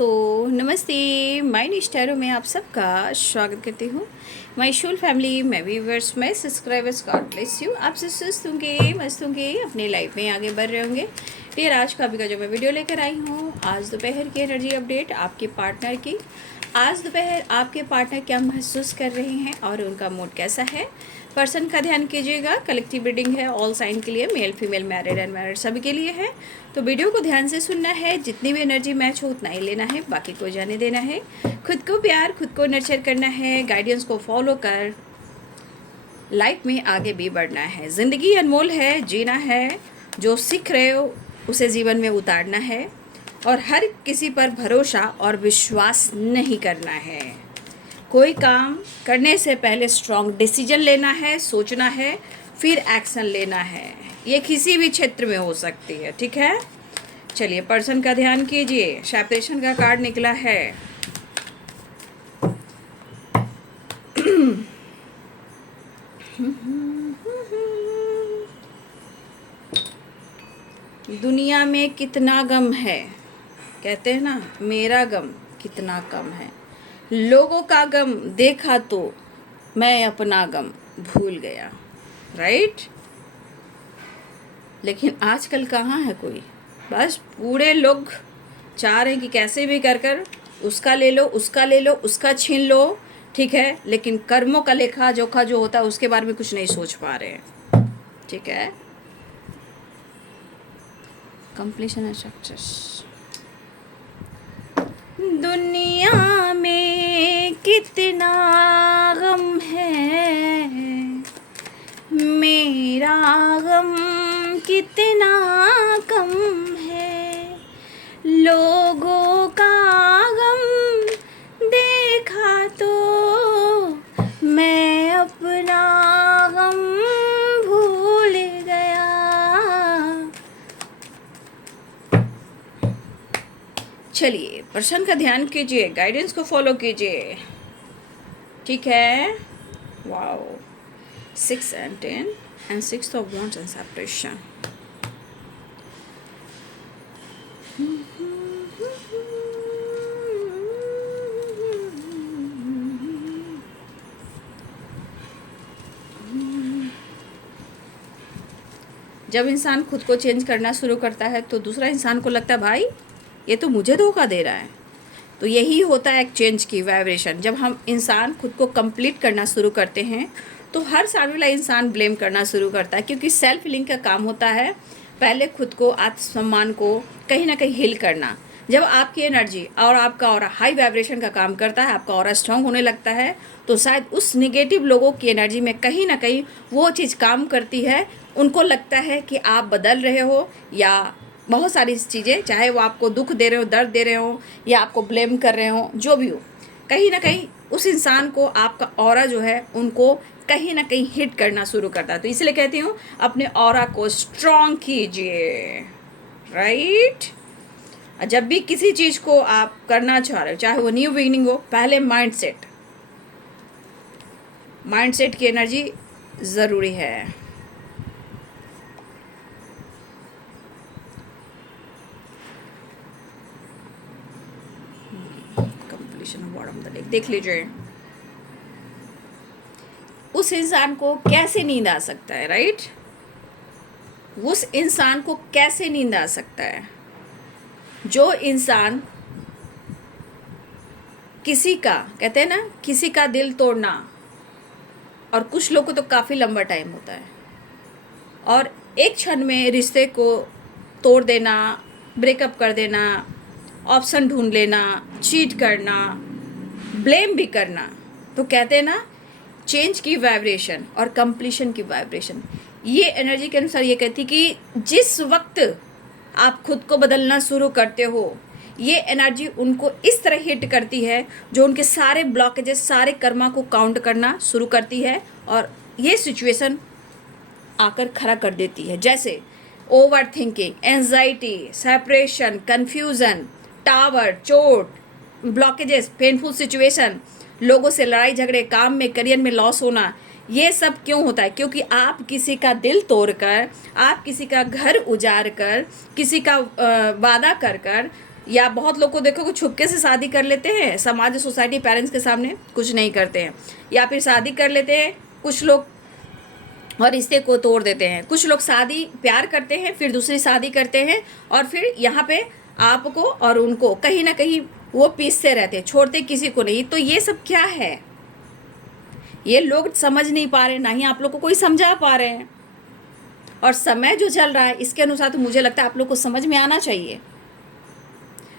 दोस्तों नमस्ते। माय निष्ठारों में आप सबका स्वागत करती हूँ। माय शोल फैमिली, मैं व्यूअर्स, मैं सब्सक्राइबर्स, गॉड ब्लेस यू। आप सब सुस्त होंगे, मस्त होंगे, अपनी लाइफ में आगे बढ़ रहे होंगे। डियर, आज का अभी का जो मैं वीडियो लेकर आई हूँ, आज दोपहर की एनर्जी अपडेट आपके पार्टनर की। आज दोपहर आपके पार्टनर क्या महसूस कर रहे हैं और उनका मूड कैसा है, पर्सन का ध्यान कीजिएगा। कलेक्टिव रीडिंग है, ऑल साइन के लिए, मेल फीमेल, मैरिड अनमैरिड सभी के लिए है। तो वीडियो को ध्यान से सुनना है, जितनी भी एनर्जी मैच हो उतना ही लेना है, बाकी को जाने देना है। खुद को प्यार, खुद को नर्चर करना है, गाइडेंस को फॉलो कर लाइफ में आगे भी बढ़ना है। ज़िंदगी अनमोल है, जीना है, जो सीख रहे हो उसे जीवन में उतारना है और हर किसी पर भरोसा और विश्वास नहीं करना है। कोई काम करने से पहले स्ट्रॉन्ग डिसीजन लेना है, सोचना है, फिर एक्शन लेना है। ये किसी भी क्षेत्र में हो सकती है, ठीक है। चलिए, पर्सन का ध्यान कीजिए। सेपरेशन का कार्ड निकला है। दुनिया में कितना गम है, कहते हैं ना, मेरा गम कितना कम है। लोगों का गम देखा तो मैं अपना गम भूल गया, राइट। लेकिन आजकल कहाँ है कोई, बस पूरे लोग चाह रहे हैं कि कैसे भी कर कर उसका ले लो, उसका ले लो, उसका छीन लो, ठीक है। लेकिन कर्मों का लेखा जोखा जो होता है उसके बारे में कुछ नहीं सोच पा रहे हैं, ठीक है। Completion and success. दुनिया में कितना गम है, मेरा गम कितना कम है। लोगों का गम देखा तो मैं अपना गम भूल गया। चलिए, पर्सन का ध्यान कीजिए, गाइडेंस को फॉलो कीजिए, ठीक है। Wow, 6 and 10 and 6 of wands and separation. जब इंसान खुद को चेंज करना शुरू करता है तो दूसरा इंसान को लगता है भाई ये तो मुझे धोखा दे रहा है। तो यही होता है एक चेंज की वाइब्रेशन। जब हम इंसान खुद को कंप्लीट करना शुरू करते हैं तो हर सामने वाला इंसान ब्लेम करना शुरू करता है, क्योंकि सेल्फ हीलिंग का काम होता है पहले खुद को, आत्मसम्मान को कहीं ना कहीं हील करना। जब आपकी एनर्जी और आपका ऑरा हाई वाइब्रेशन का काम करता है, आपका ऑरा स्ट्रांग होने लगता है, तो शायद उस नेगेटिव लोगों की एनर्जी में कहीं ना कहीं वो चीज़ काम करती है। उनको लगता है कि आप बदल रहे हो, या बहुत सारी चीज़ें, चाहे वो आपको दुख दे रहे हो, दर्द दे रहे हो, या आपको ब्लेम कर रहे हो, जो भी हो, कहीं ना कहीं उस इंसान को आपका ऑरा जो है उनको कहीं ना कहीं हिट करना शुरू करता है। तो इसलिए कहती हूँ अपने ऑरा को स्ट्रॉन्ग कीजिए, राइट। जब भी किसी चीज़ को आप करना चाह रहे हो, चाहे वो न्यू बिगिनिंग हो, पहले माइंडसेट की एनर्जी ज़रूरी है। कंप्लीशन बॉटम द लेक देख लीजिए। उस इंसान को कैसे नींद आ सकता है, राइट। उस इंसान को कैसे नींद आ सकता है जो इंसान किसी का, कहते हैं ना, किसी का दिल तोड़ना, और कुछ लोगों को तो काफ़ी लंबा टाइम होता है, और एक क्षण में रिश्ते को तोड़ देना, ब्रेकअप कर देना, ऑप्शन ढूंढ लेना, चीट करना, ब्लेम भी करना। तो कहते हैं ना, चेंज की वाइब्रेशन और कंप्लीशन की वाइब्रेशन, ये एनर्जी के अनुसार ये कहती कि जिस वक्त आप खुद को बदलना शुरू करते हो, ये एनर्जी उनको इस तरह हिट करती है जो उनके सारे ब्लॉकेजेस, सारे कर्मा को काउंट करना शुरू करती है, और ये सिचुएशन आकर खड़ा कर देती है। जैसे over thinking, anxiety, separation, confusion, tower, चोट, ब्लॉकेजेस, पेनफुल सिचुएशन, लोगों से लड़ाई झगड़े, काम में, करियर में लॉस होना। ये सब क्यों होता है? क्योंकि आप किसी का दिल तोड़कर, आप किसी का घर उजाड़ कर, किसी का वादा कर कर, या बहुत लोग को देखो कि छुपके से शादी कर लेते हैं, समाज, सोसाइटी, पेरेंट्स के सामने कुछ नहीं करते हैं, या फिर शादी कर लेते हैं कुछ लोग और रिश्ते को तोड़ देते हैं। कुछ लोग शादी प्यार करते हैं, फिर दूसरी शादी करते हैं, और फिर यहाँ पे आपको और उनको कहीं ना कहीं वो पीसते रहते हैं, छोड़ते किसी को नहीं। तो ये सब क्या है, ये लोग समझ नहीं पा रहे, ना ही आप लोग को कोई समझा पा रहे हैं। और समय जो चल रहा है इसके अनुसार तो मुझे लगता है आप लोग को समझ में आना चाहिए।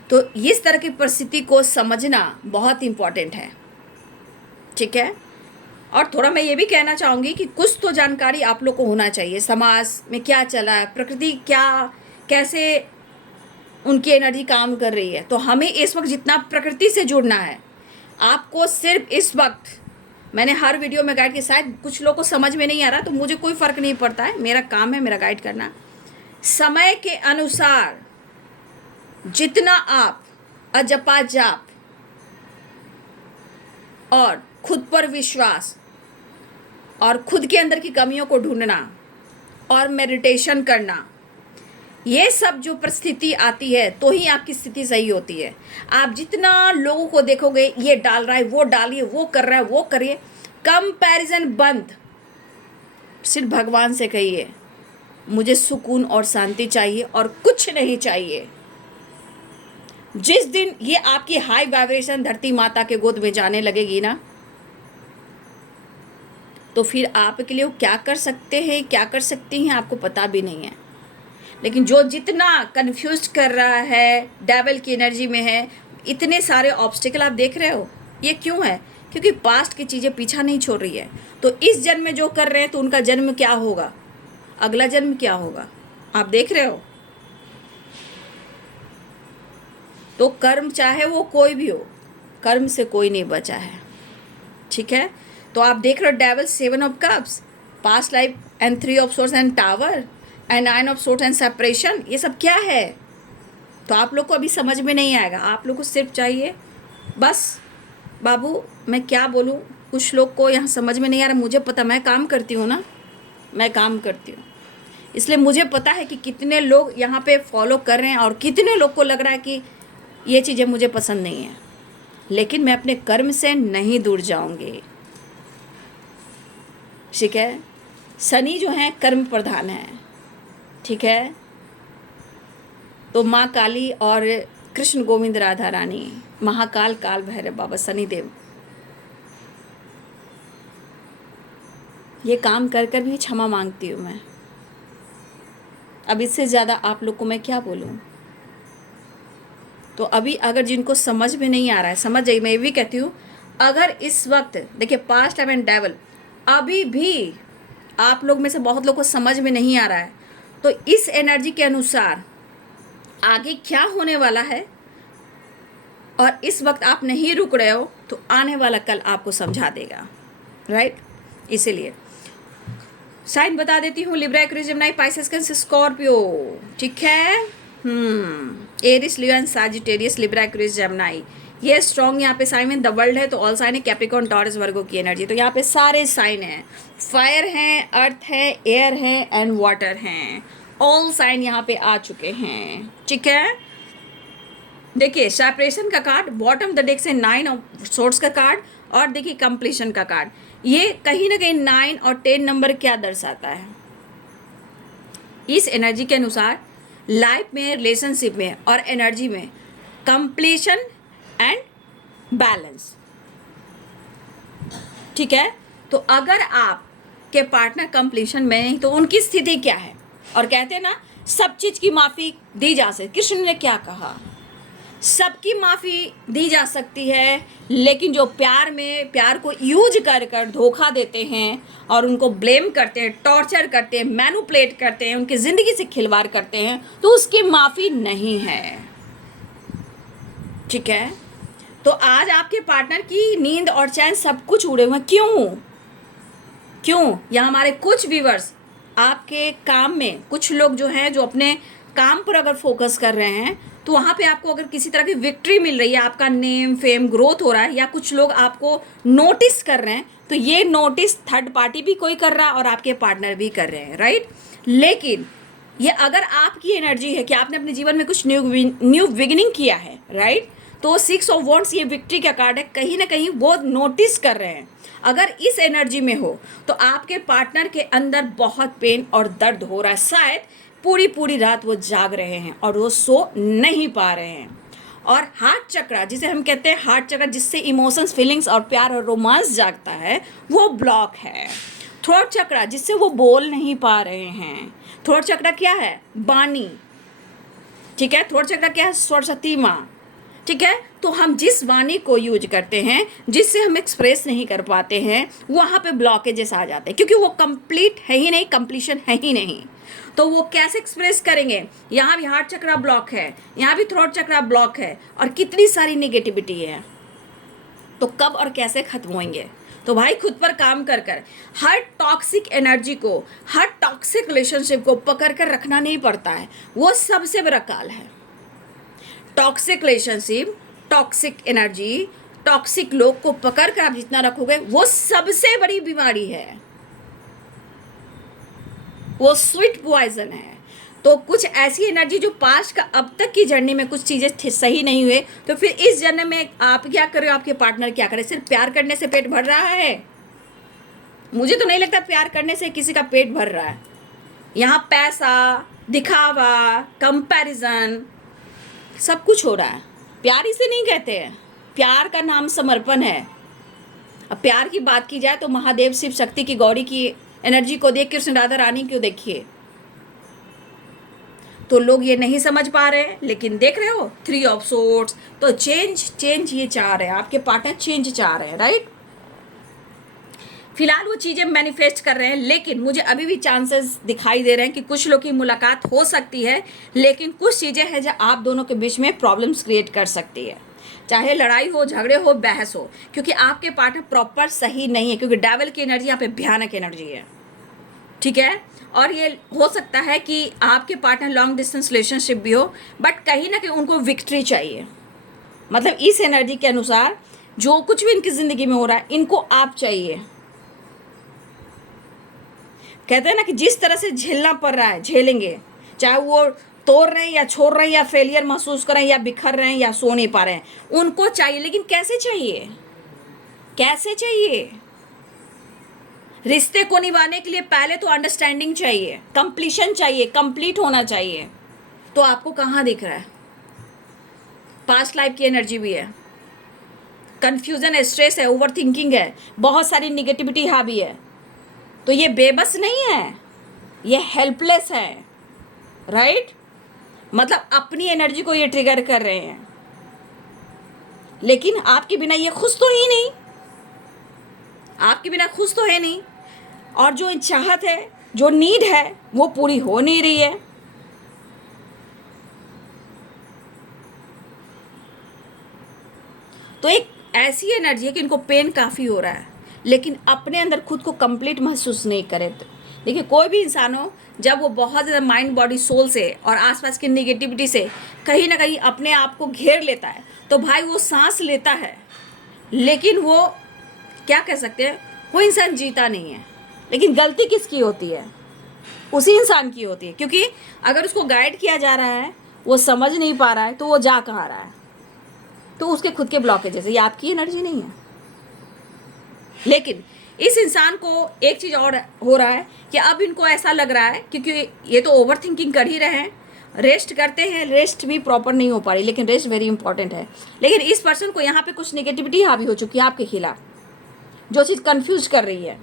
तो इस तरह की परिस्थिति को समझना बहुत इम्पॉर्टेंट है, ठीक है। और थोड़ा मैं ये भी कहना चाहूँगी कि कुछ तो जानकारी आप लोग को होना चाहिए, समाज में क्या चला है, प्रकृति क्या, कैसे उनकी एनर्जी काम कर रही है। तो हमें इस वक्त जितना प्रकृति से जुड़ना है, आपको सिर्फ इस वक्त, मैंने हर वीडियो में गाइड किया, शायद कुछ लोगों को समझ में नहीं आ रहा, तो मुझे कोई फ़र्क नहीं पड़ता है, मेरा काम है मेरा गाइड करना। समय के अनुसार जितना आप अजपा जाप और खुद पर विश्वास और खुद के अंदर की कमियों को ढूंढना और मेडिटेशन करना, ये सब जो परिस्थिति आती है तो ही आपकी स्थिति सही होती है। आप जितना लोगों को देखोगे, ये डाल रहा है, वो डालिए, वो कर रहा है, वो करिए, कंपैरिजन बंद। सिर्फ भगवान से कहिए मुझे सुकून और शांति चाहिए और कुछ नहीं चाहिए। जिस दिन ये आपकी हाई वाइब्रेशन धरती माता के गोद में जाने लगेगी ना, तो फिर आपके लिए वो क्या कर सकते हैं, क्या कर सकती हैं, आपको पता भी नहीं है। लेकिन जो जितना कंफ्यूज कर रहा है, डेविल की एनर्जी में है, इतने सारे ऑब्स्टिकल आप देख रहे हो, ये क्यों है? क्योंकि पास्ट की चीज़ें पीछा नहीं छोड़ रही है। तो इस जन्म में जो कर रहे हैं तो उनका जन्म क्या होगा, अगला जन्म क्या होगा, आप देख रहे हो। तो कर्म चाहे वो कोई भी हो, कर्म से कोई नहीं बचा है, ठीक है। तो आप देख रहे हो devil 7 of cups, past life and 3 of source and tower and 9 of source and separation, ये सब क्या है? तो आप लोग को अभी समझ में नहीं आएगा। आप लोग को सिर्फ चाहिए बस, बाबू मैं क्या बोलूँ, कुछ लोग को यहाँ समझ में नहीं आ रहा। मुझे पता, मैं काम करती हूँ ना, मैं काम करती हूँ, इसलिए मुझे पता है कि कितने लोग यहाँ पे फॉलो कर रहे हैं और कितने लोग को लग रहा है कि ये चीज़ें मुझे पसंद नहीं है। लेकिन मैं अपने कर्म से नहीं दूर जाऊंगी, ठीक है। शनि जो है कर्म प्रधान है, ठीक है। तो माँ काली और कृष्ण गोविंद राधा रानी, महाकाल काल भैरव बाबा शनिदेव, ये काम कर कर भी क्षमा मांगती हूँ मैं। अब इससे ज़्यादा आप लोग को मैं क्या बोलूँ। तो अभी अगर जिनको समझ में नहीं आ रहा है, समझ जाइए। मैं भी कहती हूँ, अगर इस वक्त देखिए पास्ट लाइफ एंड डेविल, अभी भी आप लोग में से बहुत लोग को समझ में नहीं आ रहा है, तो इस एनर्जी के अनुसार आगे क्या होने वाला है, और इस वक्त आप नहीं रुक रहे हो तो आने वाला कल आपको समझा देगा, राइट। इसीलिए साइन बता देती हूँ, Libra, Aquarius, Gemini, Pisces, Cancer, Scorpio, ठीक है। Aries, Leo and Sagittarius, Libra, Aquarius, Gemini, ये स्ट्रॉन्ग यहाँ पे साइन है। द वर्ल्ड है तो ऑल साइन है, कैप्रिकॉर्न, टॉरस, वर्गो की एनर्जी। तो यहाँ पे सारे साइन हैं, फायर हैं, अर्थ है, एयर है एंड वाटर हैं, ऑल साइन यहाँ पे आ चुके हैं, ठीक है। देखिए सेपरेशन का कार्ड बॉटम द डेक से 9 ऑफ सोर्ट्स का कार्ड, और देखिए कंप्लीशन का कार्ड। ये कहीं ना कहीं 9 और 10 नंबर क्या दर्शाता है, इस एनर्जी के अनुसार लाइफ में, रिलेशनशिप में और एनर्जी में कंप्लीशन एंड बैलेंस, ठीक है। तो अगर आपके पार्टनर कंप्लीशन में नहीं तो उनकी स्थिति क्या है। और कहते हैं ना सब चीज़ की माफ़ी दी जा सकती, कृष्ण ने क्या कहा, सबकी माफ़ी दी जा सकती है, लेकिन जो प्यार में प्यार को यूज कर कर धोखा देते हैं और उनको ब्लेम करते हैं, टॉर्चर करते हैं, मैनिपुलेट करते हैं, उनकी ज़िंदगी से खिलवाड़ करते हैं, तो उसकी माफ़ी नहीं है, ठीक है। तो आज आपके पार्टनर की नींद और चैन सब कुछ उड़े हुए हैं। क्यों? या हमारे कुछ व्यूअर्स आपके काम में, कुछ लोग जो हैं जो अपने काम पर अगर फोकस कर रहे हैं, तो वहाँ पे आपको अगर किसी तरह की विक्ट्री मिल रही है, आपका नेम फेम ग्रोथ हो रहा है, या कुछ लोग आपको नोटिस कर रहे हैं, तो ये नोटिस थर्ड पार्टी भी कोई कर रहा है और आपके पार्टनर भी कर रहे हैं, राइट। लेकिन ये अगर आपकी एनर्जी है कि आपने अपने जीवन में कुछ न्यू बिगिनिंग किया है, राइट, तो 6 ऑफ वॉन्ड्स ये विक्ट्री का कार्ड है, कहीं ना कहीं वो नोटिस कर रहे हैं। अगर इस एनर्जी में हो तो आपके पार्टनर के अंदर बहुत पेन और दर्द हो रहा है, शायद पूरी पूरी रात वो जाग रहे हैं और वो सो नहीं पा रहे हैं। और हार्ट चक्रा, जिसे हम कहते हैं हार्ट चक्रा, जिससे इमोशंस, फीलिंग्स और प्यार और रोमांस जागता है, वो ब्लॉक है। थ्रोट चक्रा, जिससे वो बोल नहीं पा रहे हैं। थ्रोट चक्रा क्या है? वाणी, ठीक है। थ्रोट चक्रा क्या है? सरस्वती माँ, ठीक है। तो हम जिस वाणी को यूज करते हैं, जिससे हम एक्सप्रेस नहीं कर पाते हैं, वहाँ पे ब्लॉकेजेस आ जाते हैं, क्योंकि वो कंप्लीट है ही नहीं, कंप्लीशन है ही नहीं। तो वो कैसे एक्सप्रेस करेंगे? यहाँ भी हार्ट चक्रा ब्लॉक है, यहाँ भी थ्रोट चक्रा ब्लॉक है, और कितनी सारी नेगेटिविटी है। तो कब और कैसे खत्म होंगे? तो भाई खुद पर काम कर कर हर टॉक्सिक एनर्जी को, हर टॉक्सिक रिलेशनशिप को पकड़ कर रखना नहीं पड़ता है। वो सबसे बड़ा काल है। Toxic relationship, toxic energy, toxic लोग को पकड़ कर आप जितना रखोगे, वो सबसे बड़ी बीमारी है, वो स्वीट पॉइजन है। तो कुछ ऐसी एनर्जी जो पास्ट का अब तक की जर्नी में कुछ चीज़ें सही नहीं हुए, तो फिर इस जन्म में आप क्या कर रहे हो, आपके पार्टनर क्या करे? सिर्फ प्यार करने से पेट भर रहा है? मुझे तो नहीं लगता प्यार करने से किसी का पेट भर रहा है। यहाँ पैसा, दिखावा, कंपैरिजन, सब कुछ हो रहा है। प्यार इसे नहीं कहते हैं। प्यार का नाम समर्पण है। अब प्यार की बात की जाए तो महादेव, शिव शक्ति की, गौरी की एनर्जी को देख कृष्ण राधा रानी क्यों देखिए। तो लोग ये नहीं समझ पा रहे हैं, लेकिन देख रहे हो 3 ऑफ सोर्ड्स, तो चेंज ये चाह रहे हैं, आपके पार्टनर चेंज चाह रहे हैं, राइट। फिलहाल वो चीज़ें मैनिफेस्ट कर रहे हैं, लेकिन मुझे अभी भी चांसेस दिखाई दे रहे हैं कि कुछ लोग की मुलाकात हो सकती है, लेकिन कुछ चीज़ें हैं जो आप दोनों के बीच में प्रॉब्लम्स क्रिएट कर सकती है, चाहे लड़ाई हो, झगड़े हो, बहस हो, क्योंकि आपके पार्टनर प्रॉपर सही नहीं है, क्योंकि डेविल की एनर्जी यहाँ पे भयानक एनर्जी है, ठीक है। और ये हो सकता है कि आपके पार्टनर लॉन्ग डिस्टेंस रिलेशनशिप भी हो, बट कहीं ना कहीं उनको विक्ट्री चाहिए। मतलब इस एनर्जी के अनुसार जो कुछ भी इनकी ज़िंदगी में हो रहा है, इनको आप चाहिए। कहते हैं ना कि जिस तरह से झेलना पड़ रहा है, झेलेंगे, चाहे वो तोड़ रहे हैं या छोड़ रहे हैं या फेलियर महसूस कर रहे हैं या बिखर रहे हैं या सो नहीं पा रहे हैं, उनको चाहिए। लेकिन कैसे चाहिए? कैसे चाहिए? रिश्ते को निभाने के लिए पहले तो अंडरस्टैंडिंग चाहिए, कंप्लीशन चाहिए, कंप्लीट होना चाहिए। तो आपको कहाँ दिख रहा है? पास्ट लाइफ की एनर्जी भी है, कंफ्यूजन है, स्ट्रेस है, ओवर थिंकिंग है, बहुत सारी निगेटिविटी हावी है। तो ये बेबस नहीं है, ये हेल्पलेस है, राइट। मतलब अपनी एनर्जी को ये ट्रिगर कर रहे हैं, लेकिन आपके बिना ये खुश तो ही नहीं, आपके बिना खुश तो है नहीं। और जो चाहत है, जो नीड है, वो पूरी हो नहीं रही है। तो एक ऐसी एनर्जी है कि इनको पेन काफ़ी हो रहा है, लेकिन अपने अंदर खुद को कंप्लीट महसूस नहीं करे। तो देखिए, कोई भी इंसान हो, जब वो बहुत ज़्यादा माइंड, बॉडी, सोल से और आसपास की निगेटिविटी से कहीं ना कहीं अपने आप को घेर लेता है, तो भाई वो सांस लेता है, लेकिन वो क्या कह सकते हैं, वो इंसान जीता नहीं है। लेकिन गलती किसकी होती है? उसी इंसान की होती है, क्योंकि अगर उसको गाइड किया जा रहा है, वो समझ नहीं पा रहा है, तो वो जा कहाँ रहा है? तो उसके खुद के ब्लॉकेजेस है, ये आपकी एनर्जी नहीं है। लेकिन इस इंसान को एक चीज़ और हो रहा है कि अब इनको ऐसा लग रहा है, क्योंकि ये तो ओवर थिंकिंग कर ही रहे हैं, रेस्ट करते हैं, रेस्ट भी प्रॉपर नहीं हो पा रही, लेकिन रेस्ट वेरी इंपॉर्टेंट है। लेकिन इस पर्सन को यहाँ पे कुछ नेगेटिविटी हावी हो चुकी है आपके खिलाफ, जो चीज़ कन्फ्यूज कर रही है।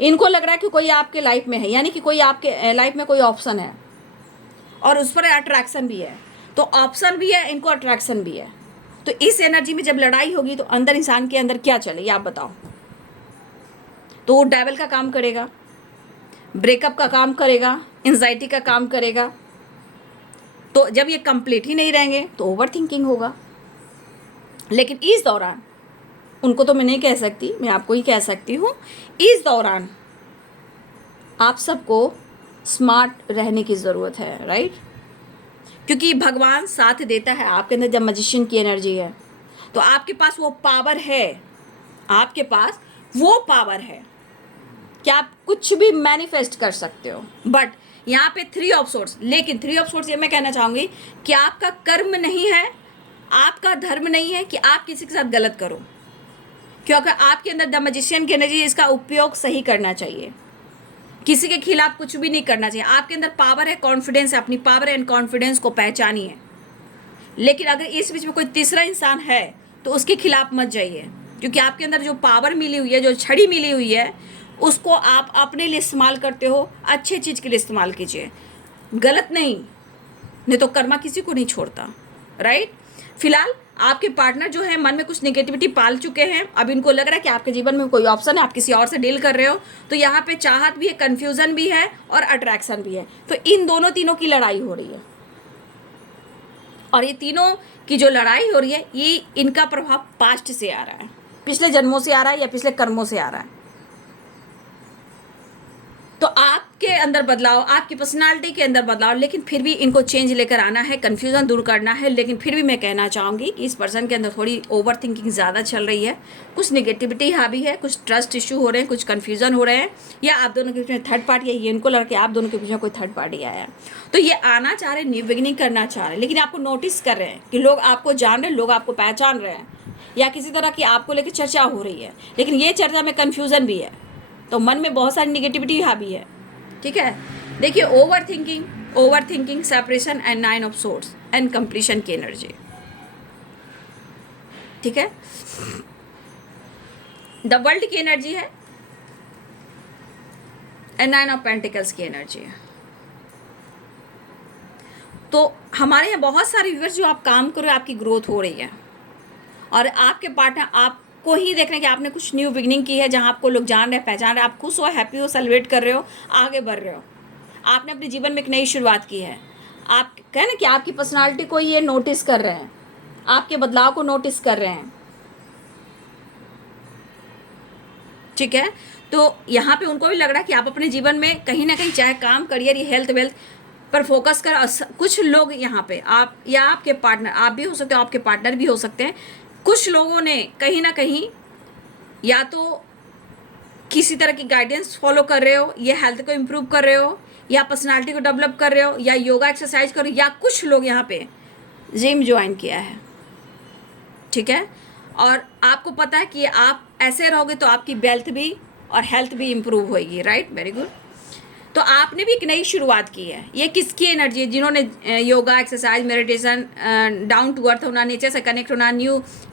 इनको लग रहा है कि कोई आपके लाइफ में है, यानी कि कोई आपके लाइफ में कोई ऑप्शन है, और उस पर अट्रैक्शन भी है। तो ऑप्शन भी है, इनको अट्रैक्शन भी है। तो इस एनर्जी में जब लड़ाई होगी, तो अंदर इंसान के अंदर क्या चले, ये आप बताओ। तो वो डेविल का काम करेगा, ब्रेकअप का काम करेगा, एंजाइटी का काम करेगा। तो जब ये कंप्लीट ही नहीं रहेंगे, तो ओवर थिंकिंग होगा। लेकिन इस दौरान, उनको तो मैं नहीं कह सकती, मैं आपको ही कह सकती हूँ, इस दौरान आप सबको स्मार्ट रहने की ज़रूरत है, राइट। क्योंकि भगवान साथ देता है आपके अंदर। जब मैजिशियन की एनर्जी है, तो आपके पास वो पावर है, आपके पास वो पावर है कि आप कुछ भी मैनिफेस्ट कर सकते हो। बट यहाँ पे 3 ऑफ सोर्ट्स, लेकिन 3 ऑफ सोर्ट्स ये मैं कहना चाहूँगी कि आपका कर्म नहीं है, आपका धर्म नहीं है कि आप किसी के साथ गलत करो, क्योंकि आपके अंदर द मैजिशियन की एनर्जी, इसका उपयोग सही करना चाहिए, किसी के खिलाफ कुछ भी नहीं करना चाहिए। आपके अंदर पावर है, कॉन्फिडेंस है, अपनी पावर एंड कॉन्फिडेंस को पहचानिए। लेकिन अगर इस बीच में कोई तीसरा इंसान है तो उसके खिलाफ मत जाइए, क्योंकि आपके अंदर जो पावर मिली हुई है, जो छड़ी मिली हुई है, उसको आप अपने लिए इस्तेमाल करते हो, अच्छे चीज़ के लिए इस्तेमाल कीजिए, गलत नहीं तो कर्मा किसी को नहीं छोड़ता, राइट। फिलहाल आपके पार्टनर जो है मन में कुछ नेगेटिविटी पाल चुके हैं, अब इनको लग रहा है कि आपके जीवन में कोई ऑप्शन है, आप किसी और से डील कर रहे हो, तो यहाँ पे चाहत भी है, कन्फ्यूज़न भी है और अट्रैक्शन भी है। तो इन तीनों की लड़ाई हो रही है, और ये तीनों की जो लड़ाई हो रही है, ये इनका प्रभाव पास्ट से आ रहा है, पिछले जन्मों से आ रहा है या पिछले कर्मों से आ रहा है। तो आपके अंदर बदलाव, आपकी पर्सनालिटी के अंदर बदलाव, लेकिन फिर भी इनको चेंज लेकर आना है, कन्फ्यूज़न दूर करना है। लेकिन फिर भी मैं कहना चाहूँगी कि इस पर्सन के अंदर थोड़ी ओवर थिंकिंग ज़्यादा चल रही है, कुछ नेगेटिविटी हावी है, कुछ ट्रस्ट इशू हो रहे हैं, कुछ कन्फ्यूज़न हो रहे हैं, या आप दोनों के बीच में थर्ड पार्टी है, ये इनको लग रहा है आप दोनों के बीच में कोई थर्ड पार्टी आया है। तो ये आना चाह रहे, न्यू बिगिनिंग करना चाह रहे हैं, लेकिन आपको नोटिस कर रहे हैं कि लोग आपको जान रहे हैं, लोग आपको पहचान रहे हैं, या किसी तरह की आपको लेकर चर्चा हो रही है, लेकिन ये चर्चा में कन्फ्यूज़न भी है, तो मन में बहुत सारी निगेटिविटी हावी है। ठीक है, देखिए over thinking, separation and 9 of sorts and completion की एनर्जी। ठीक है, द वर्ल्ड की एनर्जी है एंड 9 ऑफ पेंटिकल्स की एनर्जी है। तो हमारे यहाँ बहुत सारे व्यूअर्स जो आप काम कर रहे हो, आपकी ग्रोथ हो रही है, और आपके पार्टनर आपको ही देख रहे हैं कि आपने कुछ न्यू बिगनिंग की है, जहाँ आपको लोग जान रहे हैं, पहचान रहे हैं, आप खुश हो, हैप्पी हो, सेलिब्रेट कर रहे हो, आगे बढ़ रहे हो, आपने अपने जीवन में एक नई शुरुआत की है। आप कहें ना कि आपकी पर्सनालिटी को ये नोटिस कर रहे हैं, आपके बदलाव को नोटिस कर रहे हैं। ठीक है, तो यहाँ पे उनको भी लग रहा है कि आप अपने जीवन में कहीं ना कहीं, चाहे काम, करियर या हेल्थ वेल्थ पर फोकस कर। कुछ लोग यहाँ पे, आप या आपके पार्टनर, आप भी हो सकते हो, आपके पार्टनर भी हो सकते हैं, कुछ लोगों ने कहीं ना कहीं या तो किसी तरह की गाइडेंस फॉलो कर रहे हो, या हेल्थ को इम्प्रूव कर रहे हो, या पर्सनालिटी को डेवलप कर रहे हो, या योगा एक्सरसाइज कर रहे हो, या कुछ लोग यहाँ पे जिम ज्वाइन किया है। ठीक है, और आपको पता है कि आप ऐसे रहोगे तो आपकी वेल्थ भी और हेल्थ भी इम्प्रूव होएगी, राइट, वेरी गुड। तो आपने भी एक नई शुरुआत की है। ये किसकी एनर्जी है? जिन्होंने yoga, exercise, meditation, down to earth होना, नेचर से कनेक्ट होना,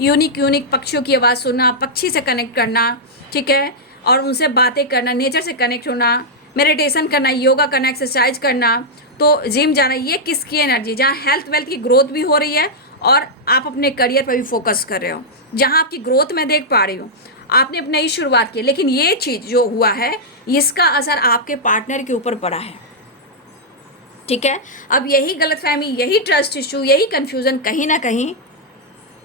यूनिक पक्षियों की आवाज़ सुनना, पक्षी से कनेक्ट करना, ठीक है, और उनसे बातें करना, नेचर से कनेक्ट होना, मेडिटेशन करना, योगा करना, एक्सरसाइज करना, तो जिम जाना, ये किसकी एनर्जी? जहाँ हेल्थ वेल्थ की ग्रोथ भी हो रही है और आप अपने करियर पर भी फोकस कर रहे हो, जहाँ आपकी ग्रोथ मैं देख पा रही हूँ, आपने अपनी नई शुरुआत की। लेकिन ये चीज़ जो हुआ है, इसका असर आपके पार्टनर के ऊपर पड़ा है। ठीक है, अब यही गलतफहमी, यही ट्रस्ट इशू, यही कन्फ्यूज़न कहीं ना कहीं,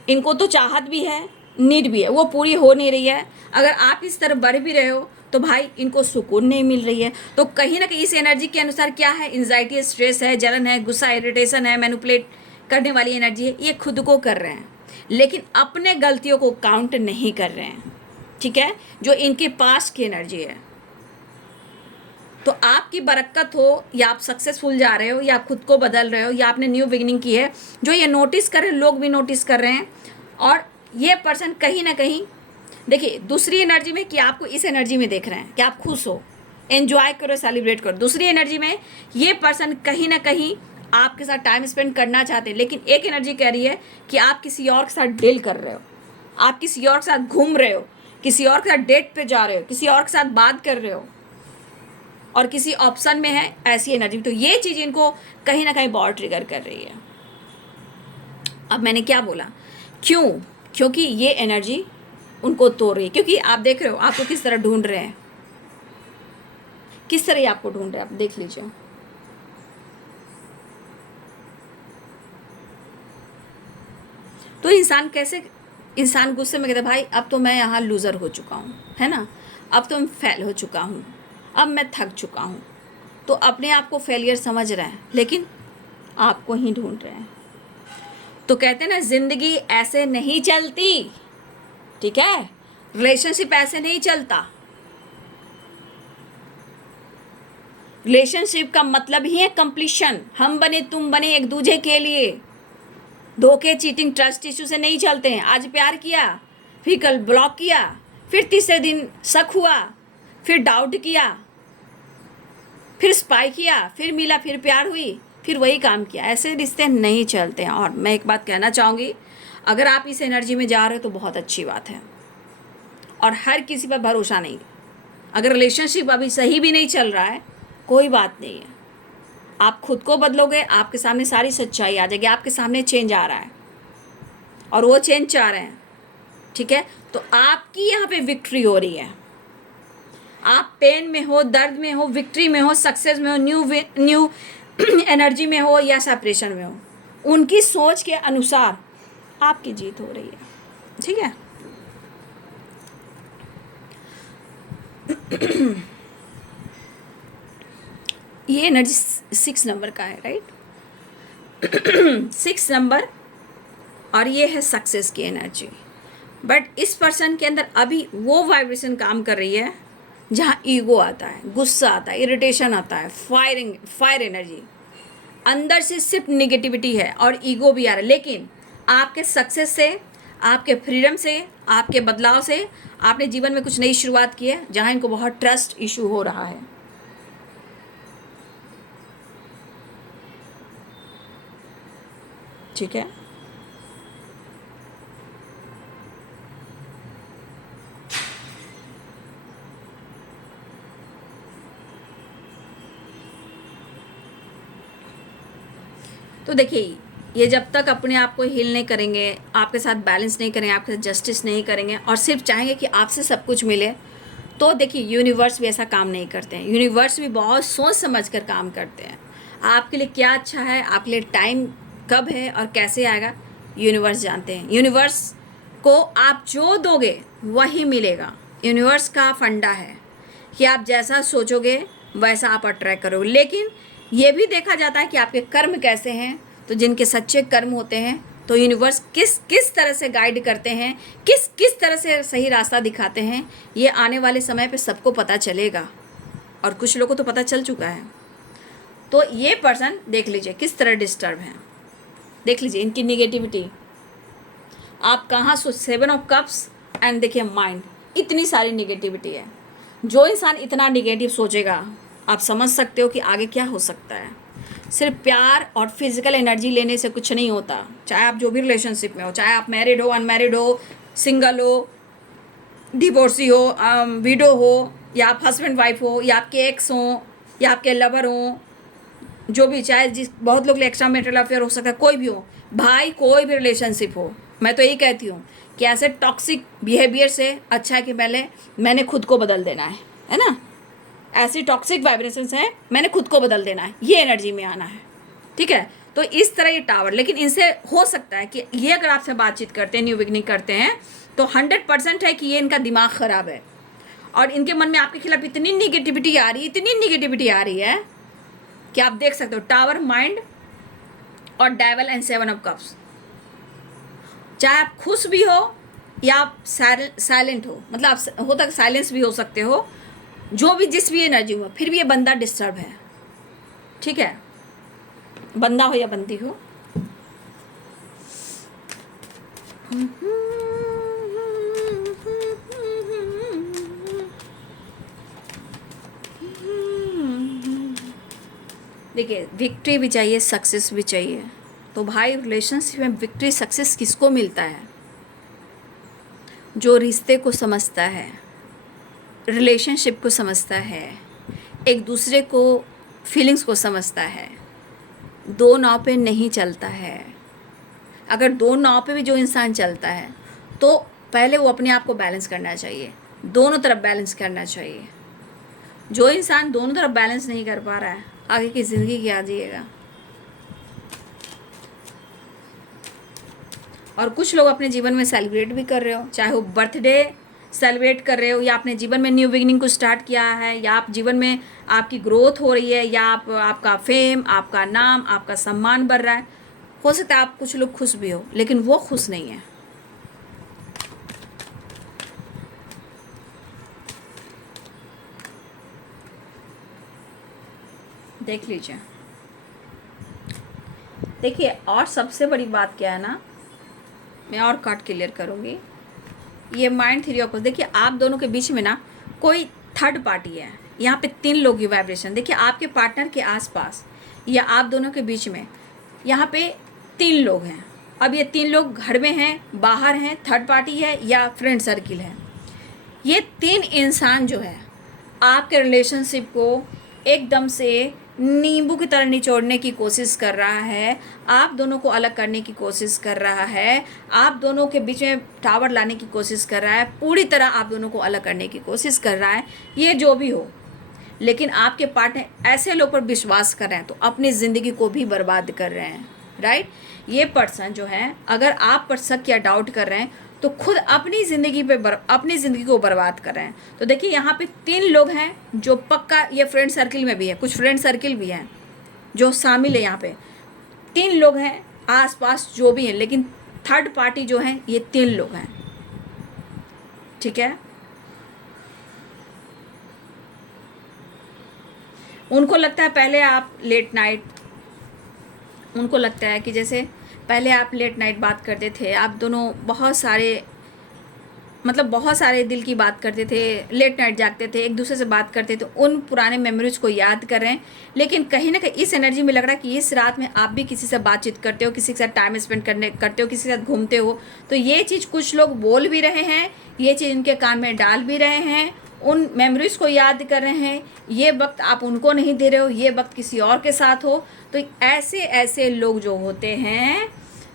इनको तो चाहत भी है, नीड भी है, वो पूरी हो नहीं रही है। अगर आप इस तरफ बढ़ भी रहे हो तो भाई इनको सुकून नहीं मिल रही है। तो कहीं ना कहीं इस एनर्जी के अनुसार क्या है? एंजाइटी, स्ट्रेस है, जलन है, गुस्सा, इरिटेशन है, मैनिपुलेट करने वाली एनर्जी है। ये खुद को कर रहे हैं, लेकिन अपने गलतियों को काउंट नहीं कर रहे हैं। ठीक है, जो इनके पास की एनर्जी है। तो आपकी बरकत हो, या आप सक्सेसफुल जा रहे हो, या खुद को बदल रहे हो, या आपने न्यू बिगिनिंग की है, जो ये नोटिस कर रहे हैं, लोग भी नोटिस कर रहे हैं। और ये पर्सन कहीं ना कहीं, देखिए, दूसरी एनर्जी में कि आपको इस एनर्जी में देख रहे हैं कि आप खुश हो, एंजॉय करो, सेलिब्रेट करो। दूसरी एनर्जी में ये पर्सन कहीं ना कहीं आपके साथ टाइम स्पेंड करना चाहते हैं, लेकिन एक एनर्जी कह रही है कि आप किसी और के साथ डील कर रहे हो, आप किसी और के साथ घूम रहे हो, किसी और के साथ डेट पे जा रहे हो, किसी और के साथ बात कर रहे हो, और किसी ऑप्शन में है, ऐसी एनर्जी। तो ये चीज़ इनको कहीं ना कहीं बहुत ट्रिगर कर रही है। अब मैंने क्या बोला, क्यों? क्योंकि ये एनर्जी उनको तोड़ रही है। क्योंकि आप देख रहे हो आपको किस तरह ढूंढ रहे हैं, किस तरह आपको ढूंढ रहे हैं, आप देख लीजिए। तो इंसान गुस्से में कहता है, भाई अब तो मैं यहाँ लूज़र हो चुका हूँ, है ना, अब तो मैं फेल हो चुका हूँ, अब मैं थक चुका हूँ। तो अपने आप को फेलियर समझ रहे हैं, लेकिन आपको ही ढूंढ रहे हैं। तो कहते हैं ना, ज़िंदगी ऐसे नहीं चलती। ठीक है, रिलेशनशिप ऐसे नहीं चलता। रिलेशनशिप का मतलब ही है कंप्लीशन। हम बने तुम बने एक दूसरे के लिए। धोखे, चीटिंग, ट्रस्ट इशू से नहीं चलते हैं। आज प्यार किया, फिर कल ब्लॉक किया, फिर तीसरे दिन शक हुआ, फिर डाउट किया, फिर स्पाई किया, फिर मिला, फिर प्यार हुई, फिर वही काम किया। ऐसे रिश्ते नहीं चलते हैं। और मैं एक बात कहना चाहूँगी, अगर आप इस एनर्जी में जा रहे हो तो बहुत अच्छी बात है, और हर किसी पर भरोसा नहीं। अगर रिलेशनशिप अभी सही भी नहीं चल रहा है, कोई बात नहीं है। आप खुद को बदलोगे, आपके सामने सारी सच्चाई आ जाएगी। आपके सामने चेंज आ रहा है और वो चेंज चाह रहे हैं, ठीक है? तो आपकी यहाँ पे विक्ट्री हो रही है। आप पेन में हो, दर्द में हो, विक्ट्री में हो, सक्सेस में हो, न्यू एनर्जी में हो या सेपरेशन में हो, उनकी सोच के अनुसार आपकी जीत हो रही है, ठीक है? ये एनर्जी 6 नंबर का है, राइट? 6 नंबर, और ये है सक्सेस की एनर्जी। बट इस पर्सन के अंदर अभी वो वाइब्रेशन काम कर रही है जहाँ ईगो आता है, गुस्सा आता है, इरिटेशन आता है, फायर एनर्जी। अंदर से सिर्फ निगेटिविटी है और ईगो भी आ रहा है। लेकिन आपके सक्सेस से, आपके फ्रीडम से, आपके बदलाव से आपने जीवन में कुछ नई शुरुआत की है जहाँ इनको बहुत ट्रस्ट इशू हो रहा है। ठीक है? तो देखिए, ये जब तक अपने आप को हील नहीं करेंगे, आपके साथ बैलेंस नहीं करेंगे, आपके साथ जस्टिस नहीं करेंगे और सिर्फ चाहेंगे कि आपसे सब कुछ मिले, तो देखिए यूनिवर्स भी ऐसा काम नहीं करते हैं। यूनिवर्स भी बहुत सोच समझ कर काम करते हैं। आपके लिए क्या अच्छा है, आपके लिए टाइम कब है और कैसे आएगा, यूनिवर्स जानते हैं। यूनिवर्स को आप जो दोगे वही मिलेगा। यूनिवर्स का फंडा है कि आप जैसा सोचोगे वैसा आप अट्रैक्ट करोगे। लेकिन ये भी देखा जाता है कि आपके कर्म कैसे हैं। तो जिनके सच्चे कर्म होते हैं तो यूनिवर्स किस किस तरह से गाइड करते हैं, किस किस तरह से सही रास्ता दिखाते हैं, ये आने वाले समय पे सबको पता चलेगा। और कुछ लोगों को तो पता चल चुका है। तो ये पर्सन देख लीजिए किस तरह डिस्टर्ब है, देख लीजिए इनकी निगेटिविटी। आप कहाँ 7 ऑफ कप्स एंड देखिए माइंड, इतनी सारी निगेटिविटी है। जो इंसान इतना निगेटिव सोचेगा, आप समझ सकते हो कि आगे क्या हो सकता है। सिर्फ प्यार और फिजिकल एनर्जी लेने से कुछ नहीं होता। चाहे आप जो भी रिलेशनशिप में हो, चाहे आप मैरिड हो, अनमैरिड हो, सिंगल हो, डिवोर्सी हो, विडो हो, या आप हस्बैंड वाइफ हो, या आपके एक्स हो, या आपके लवर हो, जो भी, चाहे जिस, बहुत लोग एक्स्ट्रा मैरिटल अफेयर हो सकता है, कोई भी हो भाई, कोई भी रिलेशनशिप हो, मैं तो यही कहती हूँ कि ऐसे टॉक्सिक बिहेवियर से अच्छा है कि पहले मैंने खुद को बदल देना है ना? ऐसी टॉक्सिक वाइब्रेशंस हैं, मैंने खुद को बदल देना है, ये एनर्जी में आना है, ठीक है? तो इस तरह ये टावर, लेकिन इनसे हो सकता है कि ये अगर आपसे बातचीत करते हैं, न्यू बिगनिंग करते हैं, तो 100% है कि ये इनका दिमाग ख़राब है और इनके मन में आपके खिलाफ इतनी निगेटिविटी आ रही है, इतनी निगेटिविटी आ रही है कि आप देख सकते हो टावर, माइंड और डेविल एंड 7 ऑफ कप्स। चाहे आप खुश भी हो या आप साइलेंट हो, मतलब आप हो तक साइलेंस भी हो सकते हो, जो भी जिस भी एनर्जी में, फिर भी ये बंदा डिस्टर्ब है, ठीक है? बंदा हो या बंदी हो। देखिए, विक्ट्री भी चाहिए, सक्सेस भी चाहिए। तो भाई, रिलेशनशिप में विक्ट्री सक्सेस किसको मिलता है? जो रिश्ते को समझता है, रिलेशनशिप को समझता है, एक दूसरे को फीलिंग्स को समझता है, दो नाव पे नहीं चलता है। अगर दो नाव पे भी जो इंसान चलता है तो पहले वो अपने आप को बैलेंस करना चाहिए, दोनों तरफ बैलेंस करना चाहिए। जो इंसान दोनों तरफ बैलेंस नहीं कर पा रहा है, आगे की ज़िंदगी क्या जिएगा? और कुछ लोग अपने जीवन में सेलिब्रेट भी कर रहे हो, चाहे वो बर्थडे सेलिब्रेट कर रहे हो, या अपने जीवन में न्यू बिगिनिंग को स्टार्ट किया है, या आप जीवन में आपकी ग्रोथ हो रही है, या आपका फेम, आपका नाम, आपका सम्मान बढ़ रहा है। हो सकता है आप कुछ लोग खुश भी हो, लेकिन वो खुश नहीं है। देख लीजिए। देखिए, और सबसे बड़ी बात क्या है ना, मैं और कार्ड क्लियर करूँगी। ये माइंड थ्री ऑफ, देखिए आप दोनों के बीच में ना कोई थर्ड पार्टी है। यहाँ पे 3 लोग की वाइब्रेशन, देखिए आपके पार्टनर के आसपास या आप दोनों के बीच में यहाँ पे 3 लोग हैं। अब ये 3 लोग घर में हैं, बाहर हैं, थर्ड पार्टी है या फ्रेंड सर्किल है। ये 3 इंसान जो है आपके रिलेशनशिप को एकदम से नींबू की तरह निचोड़ने की कोशिश कर रहा है, आप दोनों को अलग करने की कोशिश कर रहा है, आप दोनों के बीच में टावर लाने की कोशिश कर रहा है, पूरी तरह आप दोनों को अलग करने की कोशिश कर रहा है। ये जो भी हो, लेकिन आपके पार्टनर ऐसे लोग पर विश्वास कर रहे हैं तो अपनी ज़िंदगी को भी बर्बाद कर रहे हैं, राइट। ये पर्सन जो है अगर आप पर शक या डाउट कर रहे हैं तो खुद अपनी ज़िंदगी पे अपनी ज़िंदगी को बर्बाद कर रहे हैं। तो देखिए यहाँ पे 3 लोग हैं जो पक्का, ये फ्रेंड सर्किल में भी है, कुछ फ्रेंड सर्किल भी हैं जो शामिल है। यहाँ पे 3 लोग हैं आसपास जो भी हैं, लेकिन थर्ड पार्टी जो है ये 3 लोग हैं, ठीक है। उनको लगता है पहले आप लेट नाइट, उनको लगता है कि जैसे पहले आप लेट नाइट बात करते थे, आप दोनों बहुत सारे दिल की बात करते थे, लेट नाइट जागते थे, एक दूसरे से बात करते थे, उन पुराने मेमोरीज को याद कर रहे हैं। लेकिन कहीं ना कहीं इस एनर्जी में लग रहा है कि इस रात में आप भी किसी से बातचीत करते हो, किसी के साथ टाइम स्पेंड करते हो, किसी के साथ घूमते हो। तो ये चीज़ कुछ लोग बोल भी रहे हैं, ये चीज़ इनके कान में डाल भी रहे हैं, उन मेमोरीज को याद कर रहे हैं। ये वक्त आप उनको नहीं दे रहे हो, ये वक्त किसी और के साथ हो। तो ऐसे लोग जो होते हैं,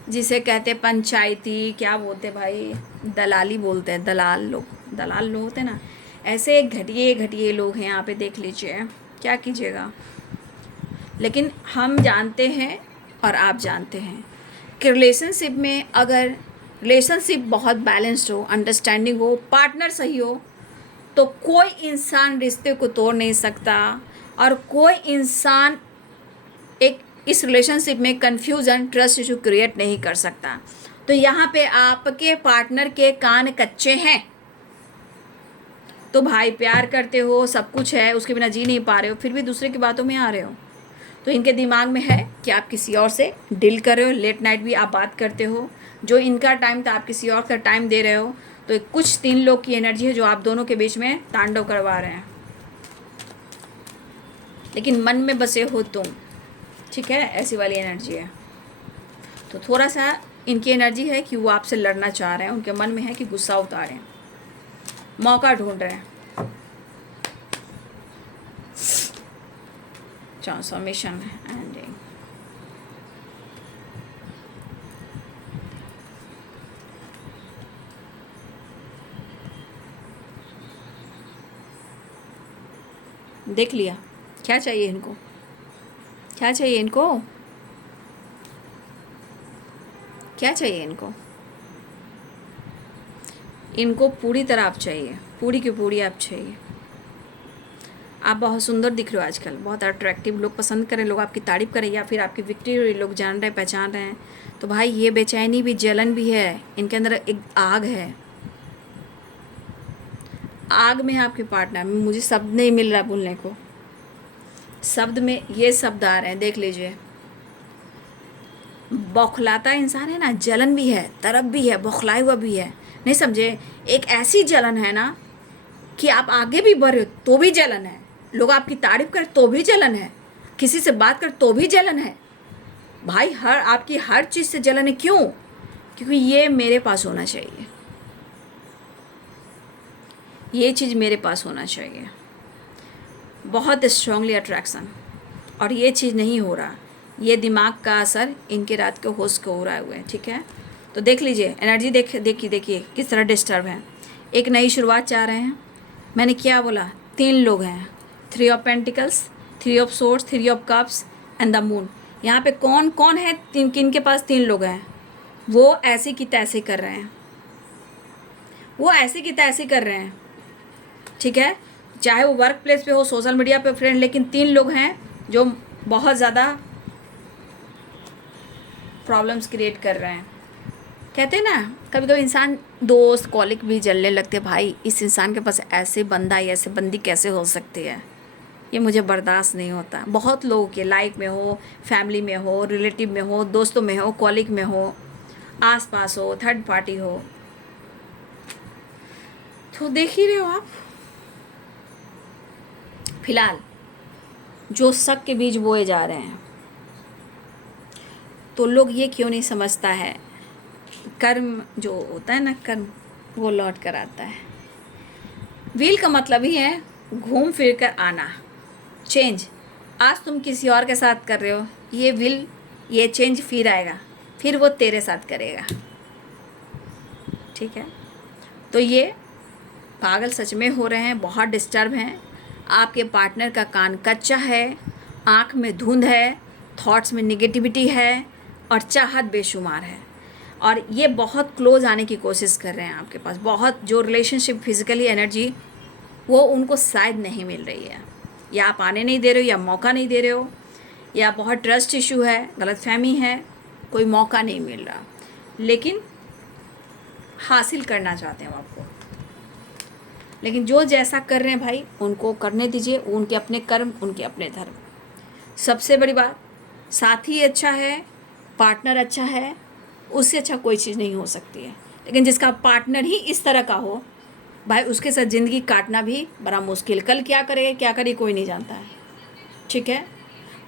जिसे कहते हैं पंचायती, क्या बोलते भाई, दलाली बोलते हैं, दलाल लोग होते हैं ना, ऐसे घटिए लोग हैं यहाँ पे। देख लीजिए क्या कीजिएगा। लेकिन हम जानते हैं और आप जानते हैं कि रिलेशनशिप में अगर रिलेशनशिप बहुत बैलेंस्ड हो, अंडरस्टैंडिंग हो, पार्टनर सही हो, तो कोई इंसान रिश्ते को तोड़ नहीं सकता और कोई इंसान एक इस रिलेशनशिप में कन्फ्यूज़न, ट्रस्ट इशू क्रिएट नहीं कर सकता। तो यहाँ पे आपके पार्टनर के कान कच्चे हैं तो भाई प्यार करते हो, सब कुछ है, उसके बिना जी नहीं पा रहे हो, फिर भी दूसरे की बातों में आ रहे हो। तो इनके दिमाग में है कि आप किसी और से डील कर रहे हो, लेट नाइट भी आप बात करते हो, जो इनका टाइम था आप किसी और का टाइम दे रहे हो। तो कुछ 3 लोग की एनर्जी है जो आप दोनों के बीच में तांडव करवा रहे हैं, लेकिन मन में बसे हो तुम, ठीक है, ऐसी वाली एनर्जी है। तो थोड़ा सा इनकी एनर्जी है कि वो आपसे लड़ना चाह रहे हैं, उनके मन में है कि गुस्सा उतारें, मौका ढूंढ रहे हैं। ट्रांसफॉर्मेशन एंडिंग, देख लिया क्या चाहिए इनको, क्या चाहिए इनको, क्या चाहिए इनको। इनको पूरी तरह आप चाहिए, पूरी की पूरी आप चाहिए। आप बहुत सुंदर दिख रहे हो आजकल, बहुत अट्रैक्टिव, लोग पसंद करें, लोग आपकी तारीफ़ करें या फिर आपकी विक्ट्री लोग जान रहे हैं, पहचान रहे हैं। तो भाई ये बेचैनी भी, जलन भी है, इनके अंदर एक आग है, आग में है आपके पार्टनर। मुझे शब्द नहीं मिल रहा बोलने को, शब्द में ये शब्द आ रहे हैं, देख लीजिए। बौखलाता इंसान है ना, जलन भी है, तरफ भी है, बौखलाया हुआ भी है, नहीं समझे। एक ऐसी जलन है ना कि आप आगे भी बढ़ रहे हो तो भी जलन है, लोग आपकी तारीफ करें तो भी जलन है, किसी से बात कर तो भी जलन है। भाई आपकी हर चीज़ से जलन है, क्यों? क्योंकि ये मेरे पास होना चाहिए, ये चीज़ मेरे पास होना चाहिए, बहुत स्ट्रांगली अट्रैक्शन, और ये चीज़ नहीं हो रहा। ये दिमाग का असर इनके रात के होश को हो रहा हुआ है, ठीक है। तो देख लीजिए एनर्जी, देखिए किस तरह डिस्टर्ब है। एक नई शुरुआत चाह रहे हैं। मैंने क्या बोला, 3 लोग हैं, 3 of pentacles, 3 of swords, 3 of cups and the moon. यहाँ पे कौन कौन है, किन के पास 3 लोग हैं, वो ऐसे की तैसे कर रहे हैं, वो ऐसे की तैसे कर रहे हैं, ठीक है। चाहे वो वर्क प्लेस पे हो, सोशल मीडिया पे फ्रेंड, लेकिन 3 लोग हैं जो बहुत ज़्यादा प्रॉब्लम्स क्रिएट कर रहे हैं। कहते हैं ना कभी कभी इंसान, दोस्त कॉलिग भी जलने लगते, भाई इस इंसान के पास ऐसे बंदा या ऐसे बंदी कैसे हो सकती है, ये मुझे बर्दाश्त नहीं होता। बहुत लोगों के लाइफ में हो, फैमिली में हो, रिलेटिव में हो, दोस्तों में हो, कॉलीग में हो, आस पास हो, थर्ड पार्टी हो, तो देख ही रहे हो आप। फिलहाल जो शक के बीज बोए जा रहे हैं, तो लोग ये क्यों नहीं समझता है, कर्म जो होता है ना, कर्म वो लौट कर आता है। व्हील का मतलब ही है घूम फिर कर आना, चेंज। आज तुम किसी और के साथ कर रहे हो, ये व्हील, ये चेंज फिर आएगा, फिर वो तेरे साथ करेगा। ठीक है, तो ये पागल सच में हो रहे हैं, बहुत डिस्टर्ब हैं। आपके पार्टनर का कान कच्चा है, आँख में धुंध है, थॉट्स में निगेटिविटी है और चाहत बेशुमार है। और ये बहुत क्लोज आने की कोशिश कर रहे हैं आपके पास। बहुत जो रिलेशनशिप फिजिकली एनर्जी वो उनको शायद नहीं मिल रही है, या आप आने नहीं दे रहे हो, या मौका नहीं दे रहे हो, या बहुत ट्रस्ट इशू है, गलतफहमी है, कोई मौका नहीं मिल रहा, लेकिन हासिल करना चाहते हैं आपको। लेकिन जो जैसा कर रहे हैं भाई, उनको करने दीजिए, उनके अपने कर्म, उनके अपने धर्म। सबसे बड़ी बात, साथी अच्छा है, पार्टनर अच्छा है, उससे अच्छा कोई चीज़ नहीं हो सकती है। लेकिन जिसका पार्टनर ही इस तरह का हो भाई, उसके साथ ज़िंदगी काटना भी बड़ा मुश्किल। कल क्या करेगा, क्या करे, कोई नहीं जानता है। ठीक है,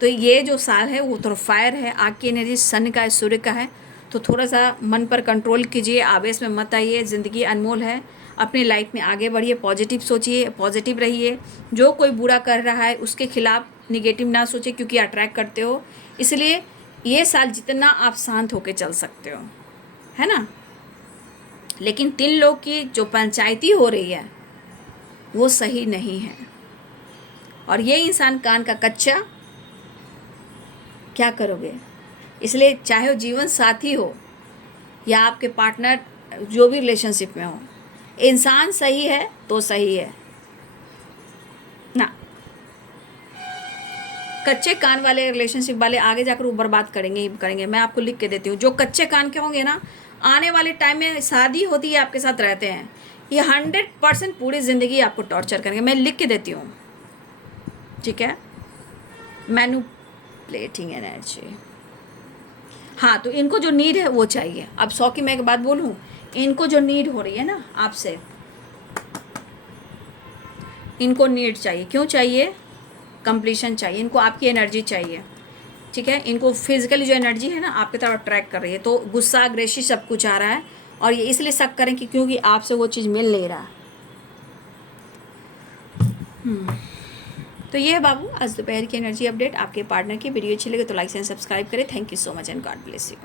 तो ये जो साल है वो थोड़ा फायर है, आग की एनर्जी, सन का है, सूर्य का है। तो थोड़ा सा मन पर कंट्रोल कीजिए, आवेश में मत आइए। ज़िंदगी अनमोल है, अपनी लाइफ में आगे बढ़िए, पॉजिटिव सोचिए, पॉजिटिव रहिए। जो कोई बुरा कर रहा है उसके खिलाफ निगेटिव ना सोचिए, क्योंकि अट्रैक्ट करते हो। इसलिए ये साल जितना आप शांत होकर चल सकते हो, है ना। लेकिन 3 लोग की जो पंचायती हो रही है वो सही नहीं है। और ये इंसान कान का कच्चा, क्या करोगे। इसलिए चाहे वो जीवन साथी हो या आपके पार्टनर, जो भी रिलेशनशिप में हो, इंसान सही है तो सही है ना। कच्चे कान वाले रिलेशनशिप वाले आगे जाकर वो बर्बाद करेंगे ही करेंगे। मैं आपको लिख के देती हूँ, जो कच्चे कान के होंगे ना, आने वाले टाइम में शादी होती है आपके साथ रहते हैं, ये 100% पूरी ज़िंदगी आपको टॉर्चर करेंगे। मैं लिख के देती हूँ, ठीक है। मैनिपुलेटिंग एनर्जी, हाँ, तो इनको जो नीड है वो चाहिए। अब 100 की मैं एक बात बोलूँ, इनको जो नीड हो रही है ना आपसे, इनको नीड चाहिए। क्यों चाहिए, कंप्लीशन चाहिए, इनको आपकी एनर्जी चाहिए। ठीक है, इनको फिजिकली जो एनर्जी है ना आपकी तरफ अट्रैक्ट कर रही है, तो गुस्सा, अग्रेसिव सब कुछ आ रहा है। और ये इसलिए शक करें कि क्योंकि आपसे वो चीज़ मिल नहीं रहा। तो ये है बाबू आज दोपहर की एनर्जी अपडेट। आपके पार्टनर की वीडियो अच्छी लगे तो लाइक एंड सब्सक्राइब करें। Thank you so much and God bless you.